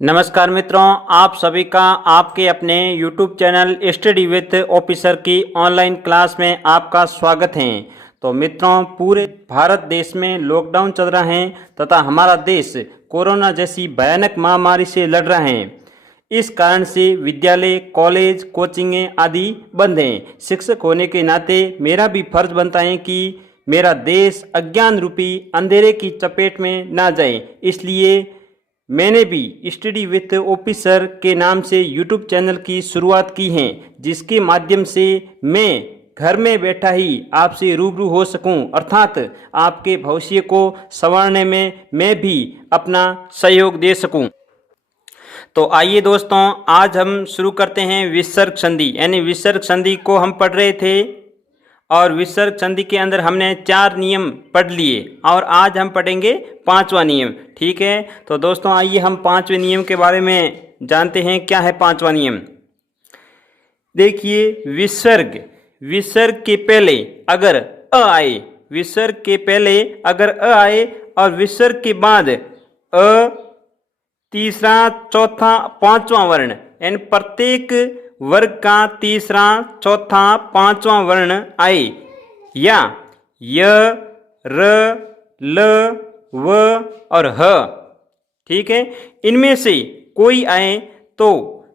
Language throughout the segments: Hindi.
नमस्कार मित्रों, आप सभी का आपके अपने YouTube channel study with officer की ऑनलाइन क्लास में आपका स्वागत है। तो मित्रों, पूरे भारत देश में लॉकडाउन चल रहा है तथा हमारा देश कोरोना जैसी भयानक महामारी से लड़ रहा है। इस कारण से विद्यालय, कॉलेज, कोचिंगें आदि बंद हैं। शिक्षक होने के नाते मेरा भी फर्ज बनता है कि मेरा देश अज्ञान रूपी अंधेरे की चपेट में ना जाए। इसलिए मैंने भी स्टडी विथ ऑफिसर के नाम से यूट्यूब चैनल की शुरुआत की है, जिसके माध्यम से मैं घर में बैठा ही आपसे रूबरू हो सकूं, अर्थात आपके भविष्य को संवारने में मैं भी अपना सहयोग दे सकूं। तो आइए दोस्तों, आज हम शुरू करते हैं विसर्ग संधि। यानी विसर्ग संधि को हम पढ़ रहे थे और विसर्ग संधि के अंदर हमने 4 नियम पढ़ लिए और आज हम पढ़ेंगे 5वां नियम। ठीक है, तो दोस्तों आइए हम 5वें नियम के बारे में जानते हैं। क्या है 5वां नियम? देखिए, विसर्ग के पहले अगर अ आए, विसर्ग के पहले अगर अ आए और विसर्ग के बाद अ, तीसरा, चौथा, 5वां वर्ण, यानी प्रत्येक वर्ग का तीसरा, चौथा, 5वां वर्ण आए, या य, र, ल, व और ह, ठीक है, इनमें से कोई आए तो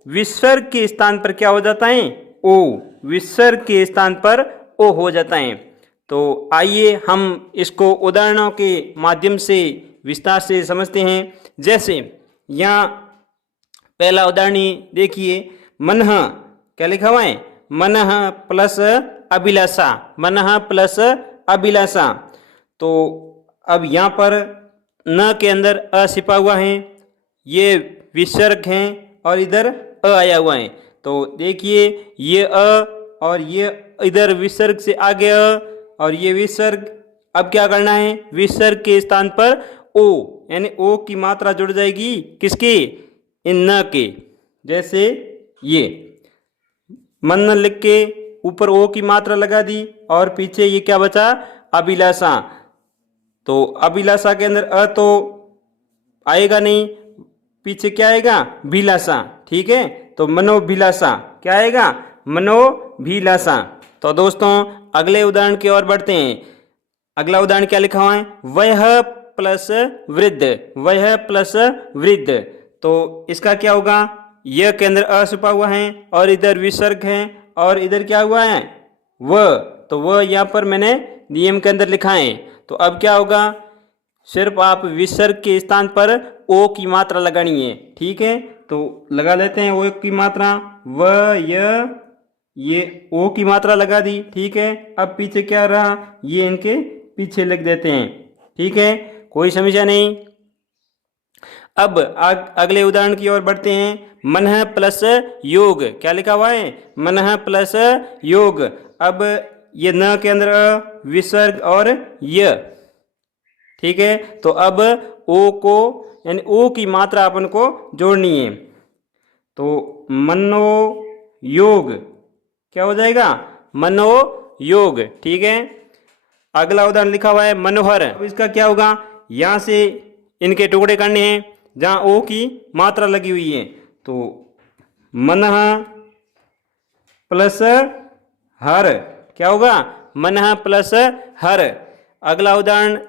विसर्ग के स्थान पर क्या हो जाता है? ओ। विसर्ग के स्थान पर ओ हो जाता है। तो आइए हम इसको उदाहरणों के माध्यम से विस्तार से समझते हैं। जैसे यहाँ पहला उदाहरण देखिए, मनः, क्या लिखा हुआ है? मनः प्लस अभिलाषा, मनः प्लस अभिलाषा। तो अब यहाँ पर न के अंदर अ छिपा हुआ है, ये विसर्ग है और इधर अ आया हुआ है। तो देखिए, ये अ और ये इधर विसर्ग से आगे अ और ये विसर्ग। अब क्या करना है? विसर्ग के स्थान पर ओ, यानी ओ की मात्रा जुड़ जाएगी किसके? इन न के। जैसे ये मन लिख के ऊपर ओ की मात्रा लगा दी और पीछे ये क्या बचा? अभिलाषा। तो अभिलाषा के अंदर अ तो आएगा नहीं, पीछे क्या आएगा? भिलाषा। ठीक है, तो मनोभिलाषा। क्या आएगा? मनोभिलाषा। तो दोस्तों अगले उदाहरण की ओर बढ़ते हैं। अगला उदाहरण क्या लिखा हुआ है? वह प्लस वृद्ध, वह प्लस वृद्ध। तो इसका क्या होगा? यह के अंदर अ छुपा हुआ है और इधर विसर्ग है और इधर क्या हुआ है? व। तो वह यहाँ पर मैंने नियम के अंदर लिखा है। तो अब क्या होगा? सिर्फ आप विसर्ग के स्थान पर ओ की मात्रा लगानी है। ठीक है, तो लगा लेते हैं ओ की मात्रा। व, ये ओ की मात्रा लगा दी। ठीक है, अब पीछे क्या रहा? ये इनके पीछे लिख देते हैं। ठीक है, कोई समस्या नहीं। अब अगले उदाहरण की ओर बढ़ते हैं। मनः प्लस योग, क्या लिखा हुआ है? मनः प्लस योग। अब ये न के अंदर विसर्ग और य। ठीक है, तो अब ओ को, यानी ओ की मात्रा अपन को जोड़नी है। तो मनो योग क्या हो जाएगा? मनो योग। ठीक है, अगला उदाहरण लिखा हुआ है मनोहर। अब इसका क्या होगा? यहां से इनके टुकड़े करने हैं जहां ओ की मात्रा लगी हुई है। तो मनः प्लस हर, क्या होगा? मनः प्लस हर। अगला उदाहरण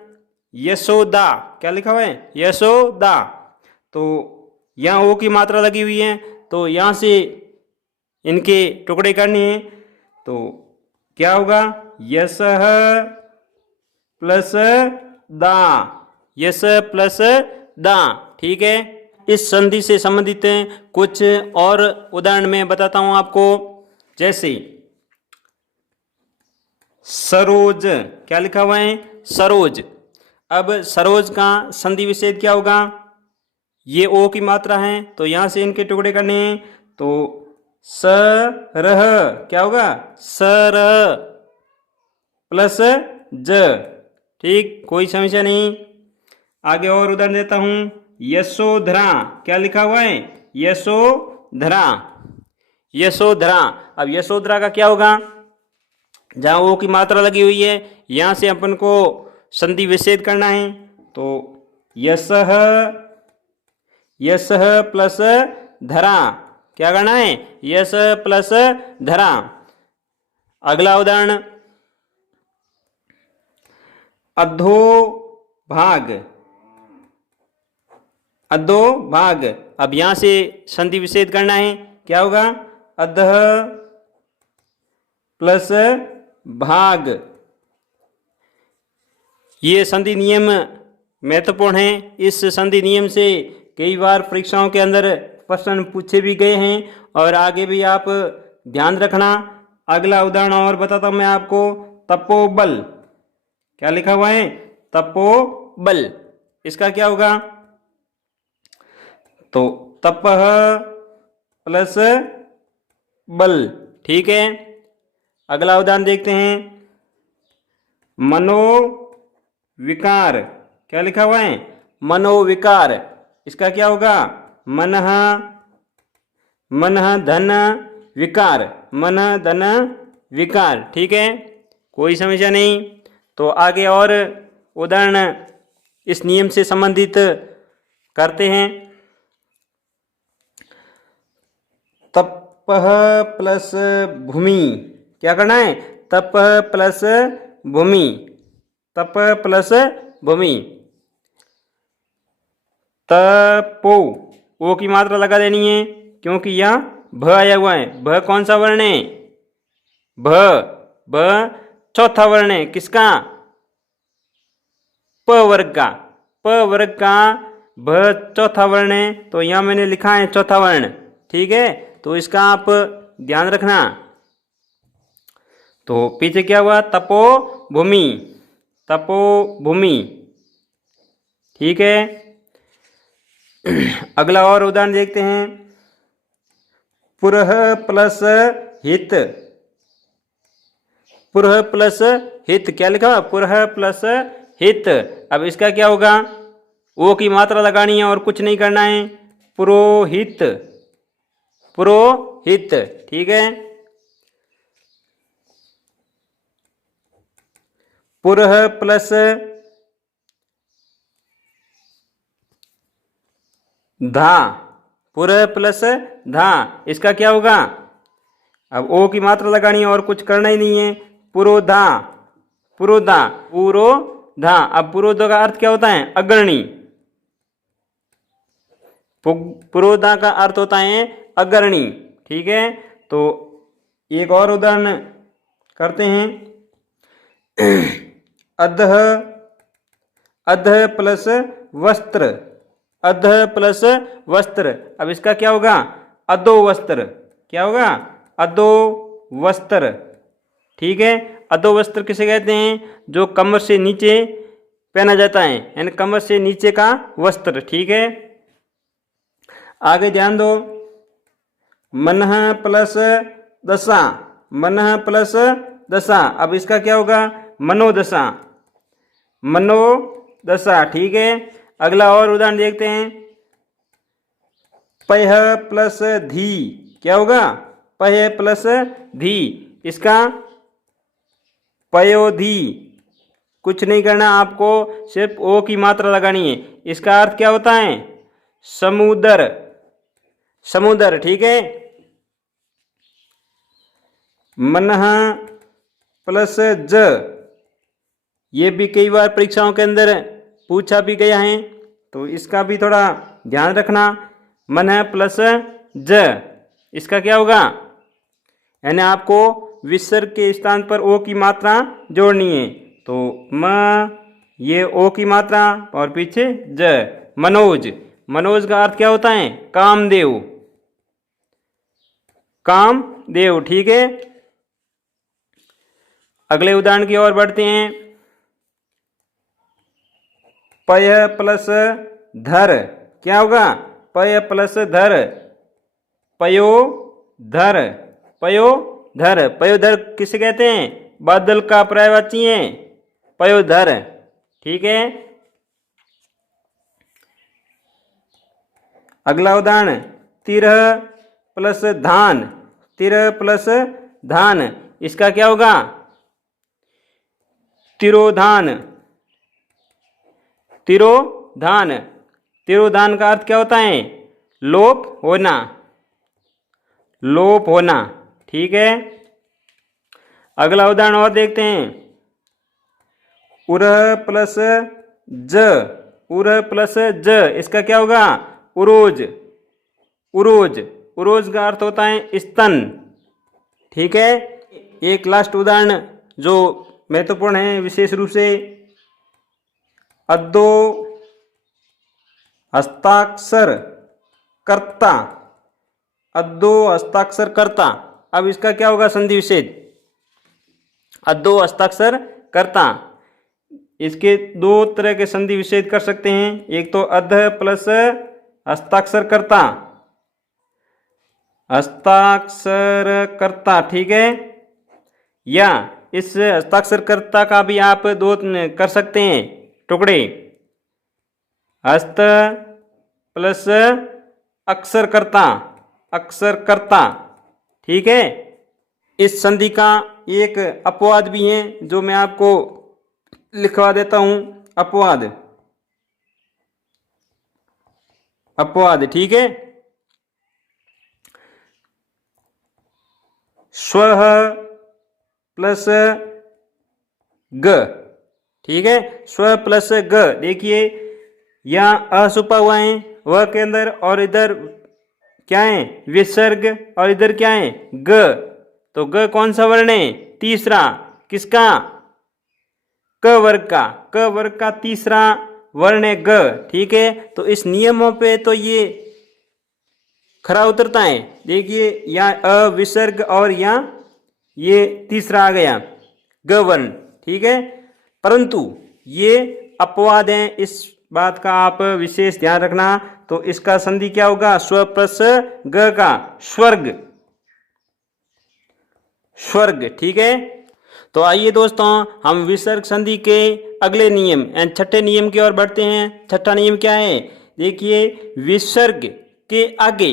यशोदा, क्या लिखा हुआ है? यशोदा। तो यहाँ ओ की मात्रा लगी हुई है, तो यहाँ से इनके टुकड़े करने हैं। तो क्या होगा? यशः प्लस दा, यश प्लस दा। ठीक है, इस संधि से संबंधित कुछ और उदाहरण मैं बताता हूं आपको। जैसे सरोज, क्या लिखा हुआ है? सरोज। अब सरोज का संधि विच्छेद क्या होगा? ये ओ की मात्रा है, तो यहां से इनके टुकड़े करने हैं। तो सरह, क्या होगा? सरह प्लस ज। ठीक, कोई समस्या नहीं। आगे और उदाहरण देता हूं। यशोधरा, क्या लिखा हुआ है? यशोधरा, यशोधरा। अब यशोधरा का क्या होगा? जहां ओ की मात्रा लगी हुई है, यहां से अपन को संधि विच्छेद करना है। तो यशः यशः प्लस धरा, क्या करना है, यश प्लस धरा। अगला उदाहरण, अधोभाग, अधोभाग। अब यहां से संधि विच्छेद करना है, क्या होगा, अधः प्लस भाग। ये संधि नियम महत्वपूर्ण है। इस संधि नियम से कई बार परीक्षाओं के अंदर प्रश्न पूछे भी गए हैं और आगे भी आप ध्यान रखना। अगला उदाहरण और बताता हूं मैं आपको, तपोबल, क्या लिखा हुआ है, तपोबल। इसका क्या होगा, तो तपः प्लस बल, ठीक है। अगला उदाहरण देखते हैं, मनोविकार, क्या लिखा हुआ है, मनोविकार। इसका क्या होगा, मनः, मनः धन विकार, मनः धन विकार, ठीक है, कोई समस्या नहीं। तो आगे और उदाहरण इस नियम से संबंधित करते हैं। तपः प्लस भूमि, क्या करना है, तप प्लस भूमि, तप प्लस भूमि। तपो, ओ की मात्रा लगा देनी है क्योंकि यह भ आया हुआ है। भ कौन सा वर्ण है, भ, भ चौथा वर्ण है, किसका, प वर्ग का, प वर्ग का भ चौथा वर्ण है, तो यहां मैंने लिखा है चौथा वर्ण, ठीक है। तो इसका आप ध्यान रखना। तो पीछे क्या हुआ, तपोभूमि, तपोभूमि, ठीक है। अगला और उदाहरण देखते हैं, पुरः प्लस हित, पुरः प्लस हित, क्या लिखा हुआ, पुरः प्लस हित। अब इसका क्या होगा, ओ की मात्रा लगानी है और कुछ नहीं करना है, पुरोहित, पुरोहित, ठीक है। पुरः प्लस धा, पुरः प्लस धा, इसका क्या होगा, अब ओ की मात्रा लगानी है और कुछ करना ही नहीं है, पुरोधा, पुरोधा, पुरोधा। अब पुरोधा का अर्थ क्या होता है, अग्रणी, पुरोधा का अर्थ होता है अग्रणी, ठीक है। तो एक और उदाहरण करते हैं, अधः, अधः प्लस वस्त्र, अधः प्लस वस्त्र। अब इसका क्या होगा, अधो वस्त्र, क्या होगा, अधो वस्त्र, ठीक है। अधो वस्त्र किसे कहते हैं, जो कमर से नीचे पहना जाता है, यानी कमर से नीचे का वस्त्र, ठीक है। आगे ध्यान दो, मनः प्लस दशा, मनः प्लस दशा। अब इसका क्या होगा, मनोदशा, मनोदशा, ठीक है। अगला और उदाहरण देखते हैं, पयः प्लस धी, क्या होगा, पय प्लस धी। इसका पयोधी, कुछ नहीं करना आपको, सिर्फ ओ की मात्रा लगानी है। इसका अर्थ क्या होता है, समुद्र, समुद्र, ठीक है। मनः प्लस ज, ये भी कई बार परीक्षाओं के अंदर पूछा भी गया है, तो इसका भी थोड़ा ध्यान रखना। मनः प्लस ज, इसका क्या होगा, यानी आपको विसर्ग के स्थान पर ओ की मात्रा जोड़नी है। तो म, ये ओ की मात्रा और पीछे ज, मनोज, मनोज का अर्थ क्या होता है, कामदेव, कामदेव, ठीक है। अगले उदाहरण की ओर बढ़ते हैं, पय प्लस धर, क्या होगा, पय प्लस धर, पयोधर, पयोधर, पयोधर किसे कहते हैं, बादल का पर्यायवाची है, पयोधर, ठीक है। अगला उदाहरण, तिरह प्लस धान, तिरह प्लस धान। इसका क्या होगा, तिरोधान, तिरोधान। तिरोधान का अर्थ क्या होता है? लोप होना, लोप होना। ठीक है, अगला उदाहरण और देखते हैं। उरह प्लस ज, उरह प्लस ज, इसका क्या होगा? उरोज, उरोज, उरोज का अर्थ होता है स्तन। ठीक है, एक लास्ट उदाहरण जो महत्वपूर्ण है विशेष रूप से, अद्दो हस्ताक्षर कर्ता, अद्दो हस्ताक्षर कर्ता। अब इसका क्या होगा संधि विच्छेद? अद्दो हस्ताक्षर कर्ता, इसके दो तरह के संधि विच्छेद कर सकते हैं। एक तो अध प्लस हस्ताक्षर कर्ता, हस्ताक्षर कर्ता। ठीक है, या इस हस्ताक्षरकर्ता का भी आप दो कर सकते हैं टुकड़े, हस्त प्लस अक्षरकर्ता, अक्षरकर्ता। ठीक है, इस संधि का एक अपवाद भी है जो मैं आपको लिखवा देता हूं। अपवाद, अपवाद। ठीक है, स्वः प्लस ग। ठीक है, स्व प्लस ग। देखिए यहाँ अ छुपा हुआ है वह के अंदर, और इधर क्या है? विसर्ग, और इधर क्या है? ग। तो ग कौन सा वर्ण है? तीसरा। किसका? क वर्ग का, क वर्ग का तीसरा वर्ण है ग। ठीक है, तो इस नियमों पे तो ये खरा उतरता है। देखिए यहाँ अ विसर्ग और यहाँ ये तीसरा आ गया ग वर्ण। ठीक है, परंतु ये अपवाद है, इस बात का आप विशेष ध्यान रखना। तो इसका संधि क्या होगा? स्व प्लस ग का स्वर्ग, स्वर्ग। ठीक है, तो आइए दोस्तों हम विसर्ग संधि के अगले नियम यानी छठे नियम की ओर बढ़ते हैं। छठा नियम क्या है? देखिए विसर्ग के आगे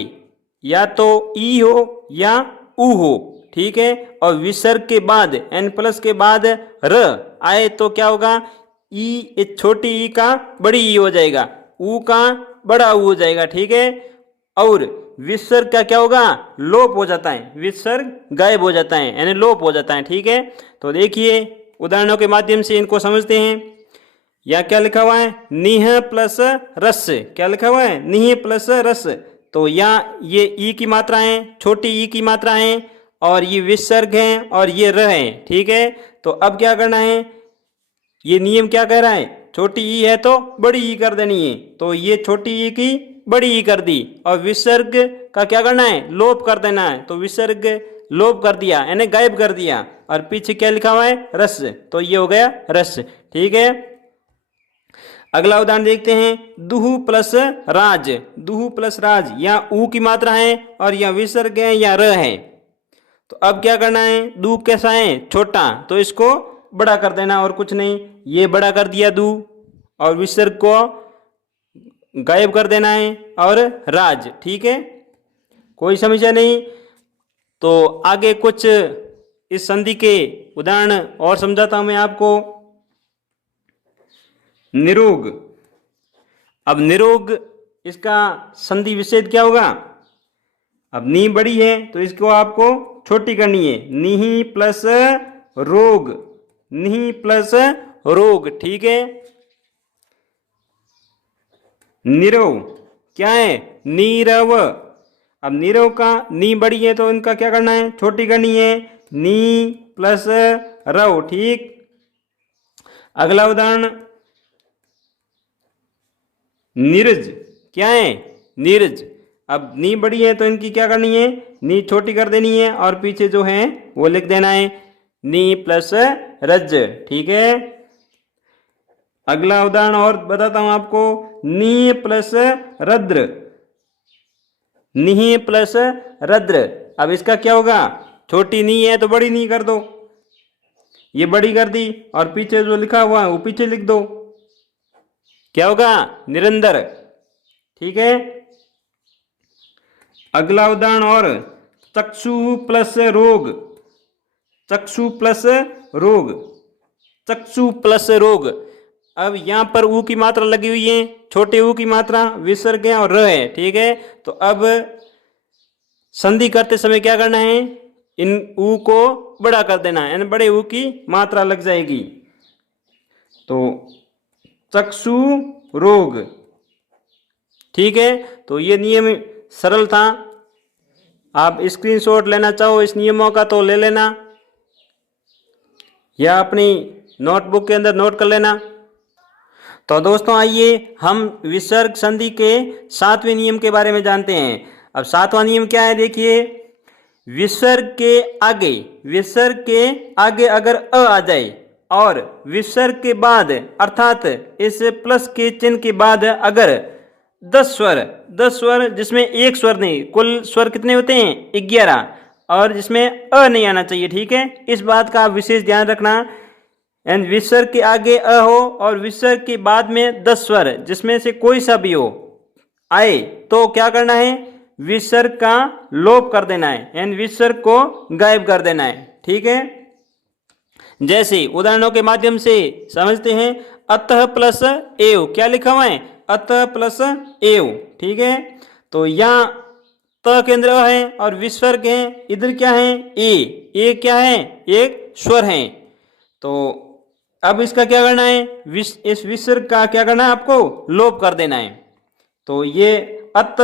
या तो ई हो या उ हो। ठीक है, और विसर्ग के बाद एन प्लस के बाद र आए तो क्या होगा? ई, छोटी ई का बड़ी ई हो जाएगा, ऊ का बड़ा ऊ हो जाएगा। ठीक है, और विसर्ग का क्या होगा? लोप हो जाता है, विसर्ग गायब हो जाता है यानी लोप हो जाता है। ठीक है, तो देखिए उदाहरणों के माध्यम से इनको समझते हैं। या क्या लिखा हुआ है? निह प्लस रस। क्या लिखा हुआ है? निह प्लस रस। तो यहाँ ये ई की मात्रा है, छोटी ई की मात्रा है, और ये विसर्ग है और ये र है। ठीक है, तो अब क्या करना है? ये नियम क्या कह रहा है? छोटी ई है तो बड़ी ई कर देनी है, तो ये छोटी ई की बड़ी ई कर दी, और विसर्ग का क्या करना है? लोप कर देना है। तो विसर्ग लोप कर दिया यानी गायब कर दिया, और पीछे क्या लिखा हुआ है? रस, तो ये हो गया रस। ठीक है, अगला उदाहरण देखते हैं। दुहु प्लस राज, दुहु प्लस राज, यहाँ ऊ की मात्रा है और यहाँ विसर्ग है या र है। तो अब क्या करना है? दू कैसा है? छोटा, तो इसको बड़ा कर देना और कुछ नहीं। ये बड़ा कर दिया दू, और विसर्ग को गायब कर देना है, और राज। ठीक है, कोई समस्या नहीं। तो आगे कुछ इस संधि के उदाहरण और समझाता हूं मैं आपको। निरोग, अब निरोग इसका संधि विच्छेद क्या होगा? अब नी बड़ी है तो इसको आपको छोटी करनी है। निही प्लस रोग, निही प्लस रोग। ठीक है, निरव क्या है? नीरव। अब नीरव का नी बड़ी है तो इनका क्या करना है? छोटी करनी है। नी प्लस रव। ठीक, अगला उदाहरण नीरज। क्या है? नीरज। अब नी बड़ी है तो इनकी क्या करनी है? नी छोटी कर देनी है, और पीछे जो है वो लिख देना है नी प्लस रज। ठीक है, अगला उदाहरण और बताता हूं आपको। नी प्लस रद्र, नी प्लस रद्र। अब इसका क्या होगा? छोटी नी है तो बड़ी नी कर दो, ये बड़ी कर दी, और पीछे जो लिखा हुआ है वो पीछे लिख दो। क्या होगा? निरंतर। ठीक है, अगला उदाहरण और चक्षु प्लस रोग, चक्षु प्लस रोग, चक्षु प्लस रोग। अब यहाँ पर ऊ की मात्रा लगी हुई है, छोटे ऊ की मात्रा, विसर्ग है और र है, ठीक है। तो अब संधि करते समय क्या करना है, इन ऊ को बड़ा कर देना है, यानी बड़े ऊ की मात्रा लग जाएगी। तो चक्षु रोग, ठीक है। तो ये नियम सरल था, आप स्क्रीनशॉट लेना चाहो इस नियमों का तो ले लेना, या अपनी नोटबुक के अंदर नोट कर लेना। तो दोस्तों आइए हम विसर्ग संधि के 7वें नियम के बारे में जानते हैं। अब 7वां नियम क्या है, देखिए, विसर्ग के आगे अगर अ आ जाए और विसर्ग के बाद अर्थात इस प्लस के चिन्ह के बाद अगर 10 स्वर जिसमें एक स्वर नहीं, कुल स्वर कितने होते हैं 11, और जिसमें अ नहीं आना चाहिए, ठीक है। इस बात का विशेष ध्यान रखना। एंड विसर्ग के आगे अ हो और विसर्ग के बाद में 10 स्वर जिसमें से कोई सा भी हो आए तो क्या करना है, विसर्ग का लोप कर देना है, एंड विसर्ग को गायब कर देना है, ठीक है। जैसे उदाहरणों के माध्यम से समझते हैं। अतः प्लस एव, क्या लिखा हुआ है, अतः प्लस एव, ठीक है। तो यहाँ त केंद्र है और विसर्ग है, इधर क्या है ए क्या है, एक स्वर है। तो अब इसका क्या करना है, इस विसर्ग का क्या करना है, आपको लोप कर देना है। तो ये अत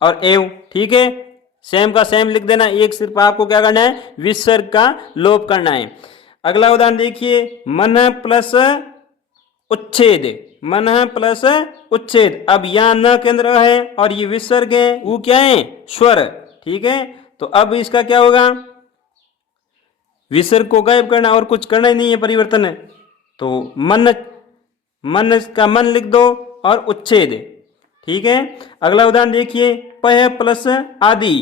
और एव, ठीक है, सेम का सेम लिख देना, एक सिर्फ आपको क्या करना है, विसर्ग का लोप करना है। अगला उदाहरण देखिए, मन प्लस उच्छेद, मन प्लस उच्छेद। अब यहाँ न केंद्र है और ये विसर्ग है, वो क्या है, स्वर, ठीक है। तो अब इसका क्या होगा, विसर्ग को गायब करना और कुछ करना ही नहीं है, परिवर्तन है। तो मन का मन लिख दो और उच्छेद, ठीक है। अगला उदाहरण देखिए, पह प्लस आदि।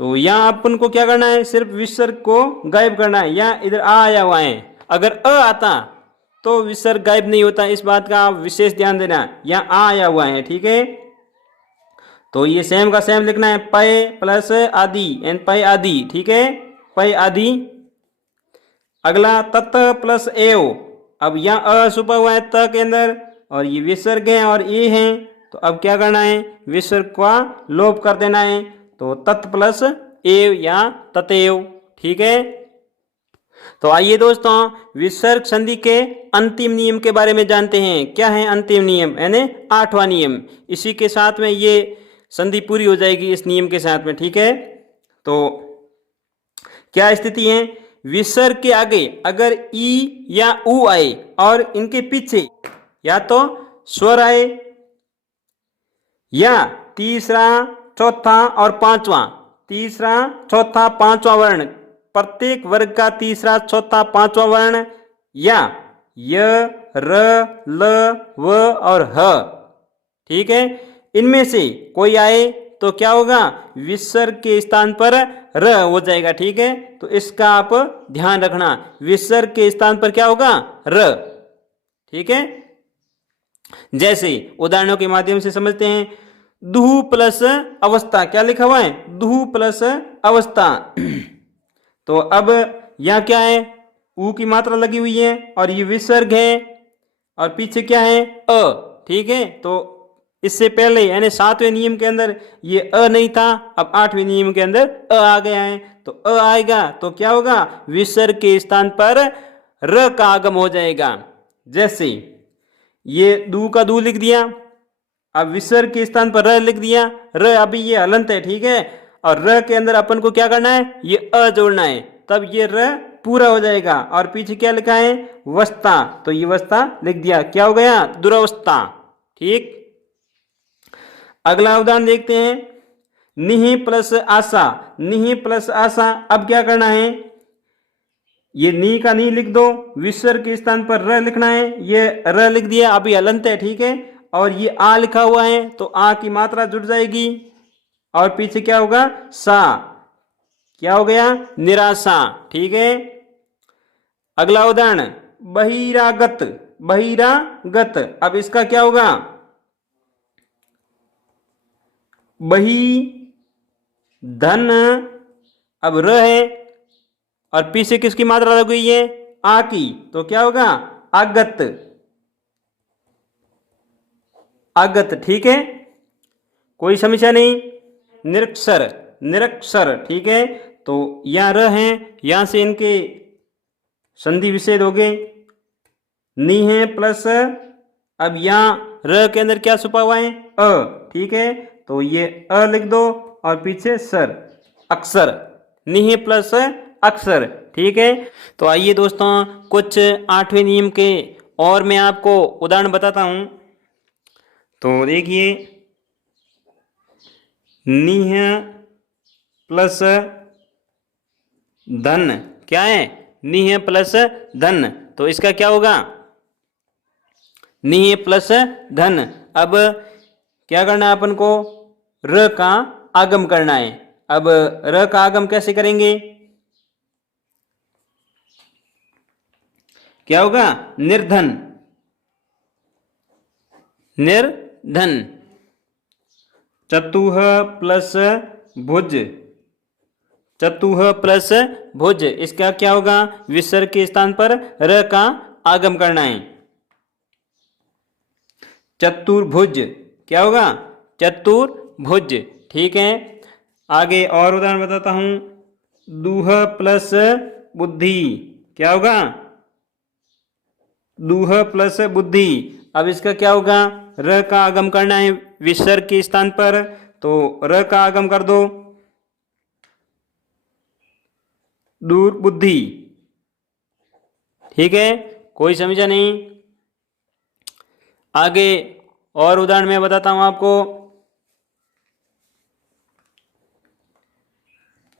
तो यहाँ अपन को क्या करना है, सिर्फ विसर्ग को गायब करना है। यहाँ इधर आ आया हुआ है, अगर अ आता तो विसर्ग गायब नहीं होता, इस बात का आप विशेष ध्यान देना। यहाँ आ आया हुआ है, ठीक है। तो ये सेम का सेम लिखना है, पय प्लस आदि एंड पय आदि, ठीक है, पय आदि। अगला तत प्लस एव। अब यहाँ अ छुपा हुआ है त के अंदर और ये विसर्ग है और ए है, तो अब क्या करना है, विसर्ग का लोप कर देना है। तो तत् प्लस एव या ततेव, ठीक है। तो आइए दोस्तों विसर्ग संधि के अंतिम नियम के बारे में जानते हैं। क्या है अंतिम नियम, यानी 8वां नियम। इसी के साथ में ये संधि पूरी हो जाएगी इस नियम के साथ में, ठीक है। तो क्या स्थिति है, विसर्ग के आगे अगर ई या उ आए और इनके पीछे या तो स्वर आए या तीसरा चौथा और पांचवा, तीसरा चौथा पांचवा वर्ण, प्रत्येक वर्ग का तीसरा चौथा पांचवा वर्ण, या य र ल व और ह, ठीक है, इनमें से कोई आए तो क्या होगा, विसर्ग के स्थान पर र हो जाएगा, ठीक है। तो इसका आप ध्यान रखना, विसर्ग के स्थान पर क्या होगा, र, ठीक है। जैसे उदाहरणों के माध्यम से समझते हैं। दुहु प्लस अवस्था, क्या लिखा हुआ है, दुहु प्लस अवस्था। तो अब यहां क्या है, ऊ की मात्रा लगी हुई है और ये विसर्ग है और पीछे क्या है, अ, ठीक है। तो इससे पहले यानी 7वें नियम के अंदर ये अ नहीं था, अब 8वें नियम के अंदर अ आ गया है। तो अ आएगा तो क्या होगा, विसर्ग के स्थान पर र का आगम हो जाएगा। जैसे ये दू का दू लिख दिया, अब विसर्ग के स्थान पर र लिख दिया, र अभी ये हलंत है, ठीक है, और र के अंदर अपन को क्या करना है, ये अ जोड़ना है, तब ये र पूरा हो जाएगा। और पीछे क्या लिखा है, वस्ता, तो ये वस्ता लिख दिया, क्या हो गया, दुरवस्था, ठीक। अगला उदाहरण देखते हैं, निहि प्लस आशा, निहि प्लस आशा। अब क्या करना है, ये नी का नी लिख दो, विसर्ग के स्थान पर र लिखना है, ये र लिख दिया, अभी हलंत है, ठीक है, और ये आ लिखा हुआ है तो आ की मात्रा जुड़ जाएगी और पीछे क्या होगा, सा, क्या हो गया, निराशा, ठीक है। अगला उदाहरण, बहिरागत, बहिरागत। अब इसका क्या होगा, बही धन, अब र है और पीछे किसकी मात्रा लग गई है, आ की, तो क्या होगा, आगत, आगत, ठीक है, कोई समस्या नहीं। निरक्षर, निरक्षर, ठीक है। तो यहाँ र हैं, यहाँ से इनके संधि विच्छेद हो गए, नी है प्लस, अब यहाँ र के अंदर क्या छुपा हुआ है, अ, ठीक है। तो ये अ लिख दो और पीछे सर, अक्षर, नी प्लस अक्षर, ठीक है। तो आइए दोस्तों कुछ 8वें नियम के और मैं आपको उदाहरण बताता हूं। तो देखिए, निह प्लस धन, क्या है, निह प्लस धन, तो इसका क्या होगा, निह प्लस धन। अब क्या करना है अपन को, र का आगम करना है। अब र का आगम कैसे करेंगे, क्या होगा, निर्धन, निर्धन। चतुह प्लस भुज, चतुह प्लस भुज, इसका क्या होगा, विसर्ग के स्थान पर र का आगम करना है। चतुर्भुज, क्या होगा, चतुर्भुज, ठीक है। आगे और उदाहरण बताता हूं। दूह प्लस बुद्धि, क्या होगा, दूह प्लस बुद्धि। अब इसका क्या होगा, र का आगम करना है विसर्ग के स्थान पर, तो र का आगम कर दो, दूर बुद्धि, ठीक है, कोई समझा नहीं। आगे और उदाहरण मैं बताता हूं आपको।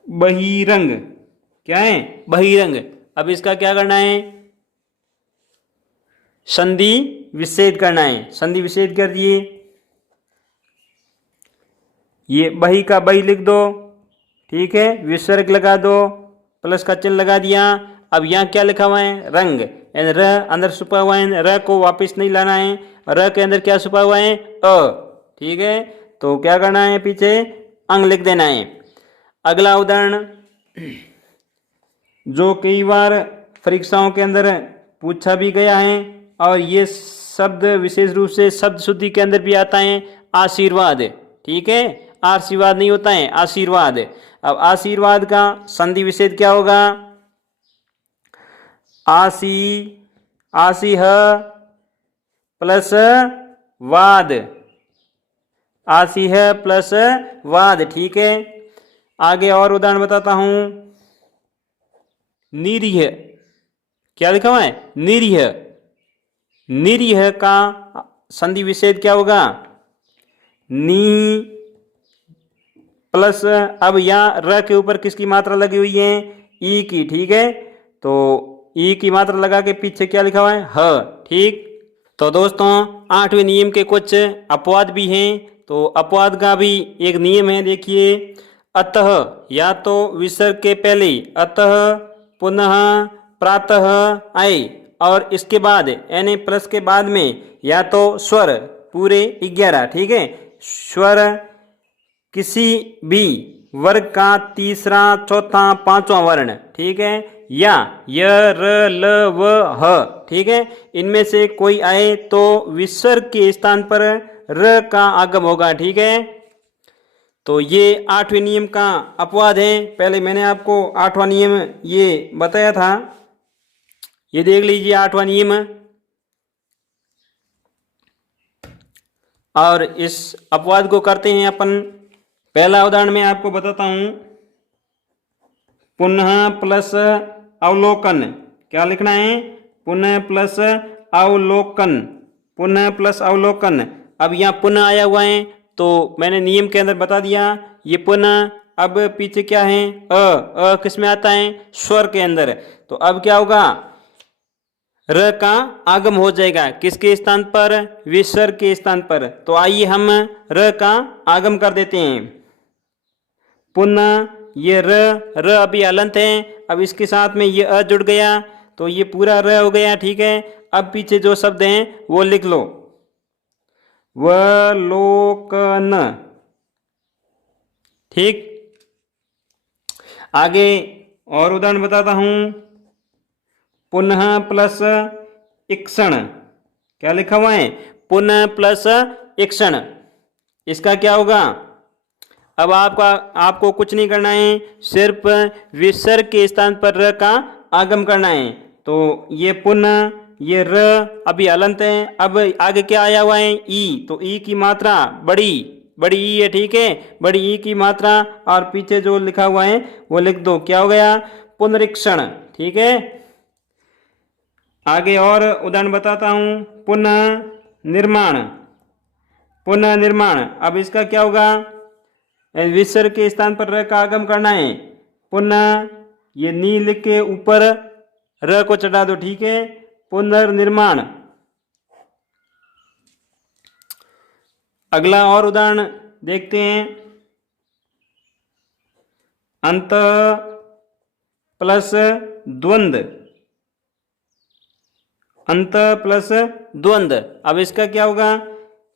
बहिरंग, क्या है, बहिरंग। अब इसका क्या करना है, संधि विच्छेद करना है। संधि विच्छेद कर दिए, ये बही का बही लिख दो, ठीक है, विसर्ग लगा दो, प्लस का चिन्ह लगा दिया। अब यहाँ क्या लिखा हुआ है, रंग, यानी र अंदर छुपा हुआ है, र को वापस नहीं लाना है। र के अंदर क्या छुपा हुआ है, अ, ठीक है। तो क्या करना है, पीछे अंग लिख देना है। अगला उदाहरण जो कई बार परीक्षाओं के अंदर पूछा भी गया है और ये शब्द विशेष रूप से शब्द शुद्धि के अंदर भी आता है, आशीर्वाद, ठीक है, आशीर्वाद नहीं होता है, आशीर्वाद। अब आशीर्वाद का संधि विच्छेद क्या होगा, आशी, आशीह प्लस वाद, आशीह प्लस वाद, ठीक है। आगे और उदाहरण बताता हूं। निरीह, क्या लिखा हुआ है, निरीह, निरीह का संधि विच्छेद क्या होगा, नी प्लस, अब यहाँ र के ऊपर किसकी मात्रा लगी हुई है, ई की, ठीक है। तो ई की मात्रा लगा के पीछे क्या लिखा हुआ है, ह, ठीक। तो दोस्तों 8वें नियम के कुछ अपवाद भी हैं। तो अपवाद का भी एक नियम है, देखिए। अतः, या तो विसर्ग के पहले अतः, पुनः, प्रातः आए, और इसके बाद यानी प्लस के बाद में या तो स्वर पूरे 11, ठीक है, स्वर किसी भी वर्ग का तीसरा, चौथा, पांचवा वर्ण, ठीक है, या य, र, ल, व, ह, ठीक है, इनमें से कोई आए तो विसर्ग के स्थान पर र का आगम होगा, ठीक है। तो ये 8वें नियम का अपवाद है। पहले मैंने आपको 8वां नियम ये बताया था, ये देख लीजिए 8वां नियम। और इस अपवाद को करते हैं अपन। पहला उदाहरण मैं आपको बताता हूं। पुनः प्लस अवलोकन, क्या लिखना है, पुनः प्लस अवलोकन, पुनः प्लस अवलोकन। अब यहाँ पुनः आया हुआ है तो मैंने नियम के अंदर बता दिया, ये पुनः, अब पीछे क्या है, अ किस में आता है, स्वर के अंदर। तो अब क्या होगा, र का आगम हो जाएगा किसके स्थान पर, विसर्ग के स्थान पर। तो आइए हम र का आगम कर देते हैं। पुनः ये र अभी हलंत है, अब इसके साथ में ये अ जुड़ गया तो ये पूरा र हो गया, ठीक है। अब पीछे जो शब्द हैं वो लिख लो, वलोकन, ठीक। आगे और उदाहरण बताता हूं। पुनः प्लस इक्षण, क्या लिखा हुआ है, पुनः प्लस इक्षण, इसका क्या होगा? अब आपको कुछ नहीं करना है, सिर्फ विसर्ग के स्थान पर र का आगम करना है। तो ये पुनः, ये र अभी हलंत है, अब आगे क्या आया हुआ है? ई, तो ई की मात्रा बड़ी बड़ी ई है, ठीक है, बड़ी ई की मात्रा, और पीछे जो लिखा हुआ है वो लिख दो, क्या हो गया? पुनरीक्षण, ठीक है। आगे और उदाहरण बताता हूं। पुनः निर्माण, पुनः निर्माण, अब इसका क्या होगा? विसर्ग के स्थान पर र का आगम करना है। पुनः, ये नी लिख के ऊपर र को चढ़ा दो, ठीक है। पुनर्निर्माण। अगला और उदाहरण देखते हैं। अंत प्लस द्वंद, अंत प्लस द्वंद, अब इसका क्या होगा?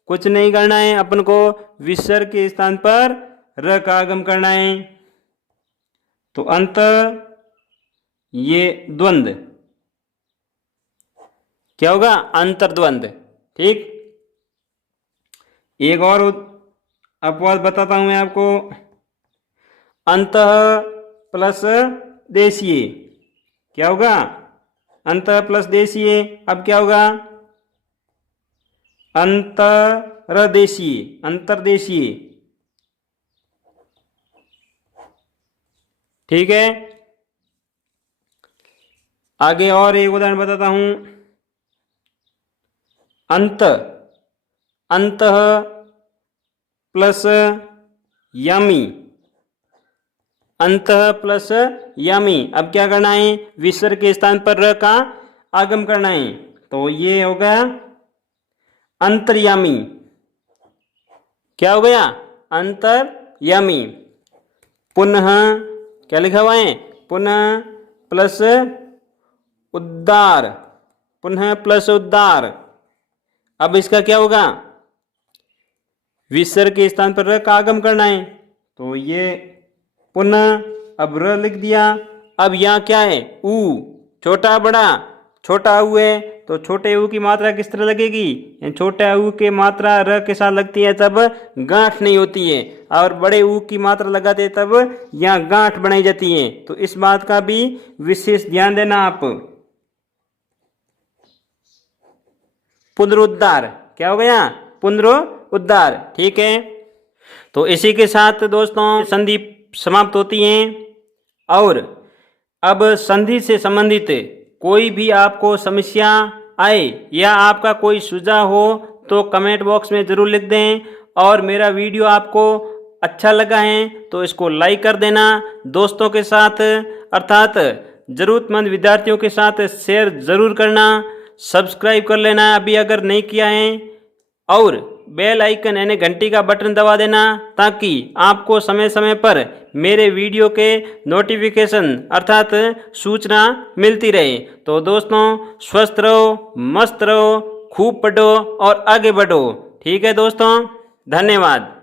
कुछ नहीं करना है, अपन को विसर्ग के स्थान पर र का आगम करना है। तो अंत, ये द्वंद, क्या होगा? अंतर्द्वंद, ठीक। एक और अपवाद बताता हूं मैं आपको। अंतः प्लस देशीय, क्या होगा? अंतः प्लस देशीय, अब क्या होगा? अंतरदेशीय, अंतर्देशीय, ठीक है। आगे और एक उदाहरण बताता हूं। अंत, अंतः प्लस यामी, अंतः प्लस यामी, अब क्या करना है? विसर्ग के स्थान पर र का आगम करना है। तो ये हो गया अंतर्यामी, क्या हो गया? अंतर्यामी। पुनः, क्या लिखा हुआ है? पुनः प्लस उद्धार, पुनः प्लस उद्धार, अब इसका क्या होगा? विसर्ग के स्थान पर र का आगम करना है। तो ये पुनः, अब र लिख दिया, अब यहाँ क्या है? ऊ, छोटा बड़ा, छोटा ऊ है, तो छोटे ऊ की मात्रा किस तरह लगेगी? छोटे ऊ की मात्रा र के साथ लगती है तब गांठ नहीं होती है, और बड़े ऊ की मात्रा लगाते तब यहाँ गांठ बनाई जाती है। तो इस बात का भी विशेष ध्यान देना आप। पुनरुद्धार, क्या हो गया? पुनरुद्धार, ठीक है। तो इसी के साथ दोस्तों संधि समाप्त होती हैं। और अब संधि से संबंधित कोई भी आपको समस्या आए या आपका कोई सुझाव हो तो कमेंट बॉक्स में ज़रूर लिख दें। और मेरा वीडियो आपको अच्छा लगा है तो इसको लाइक कर देना, दोस्तों के साथ अर्थात ज़रूरतमंद विद्यार्थियों के साथ शेयर ज़रूर करना, सब्सक्राइब कर लेना अभी अगर नहीं किया है, और बेल आइकन यानी घंटी का बटन दबा देना ताकि आपको समय समय पर मेरे वीडियो के नोटिफिकेशन अर्थात सूचना मिलती रहे। तो दोस्तों स्वस्थ रहो, मस्त रहो, खूब पढ़ो और आगे बढ़ो। ठीक है दोस्तों, धन्यवाद।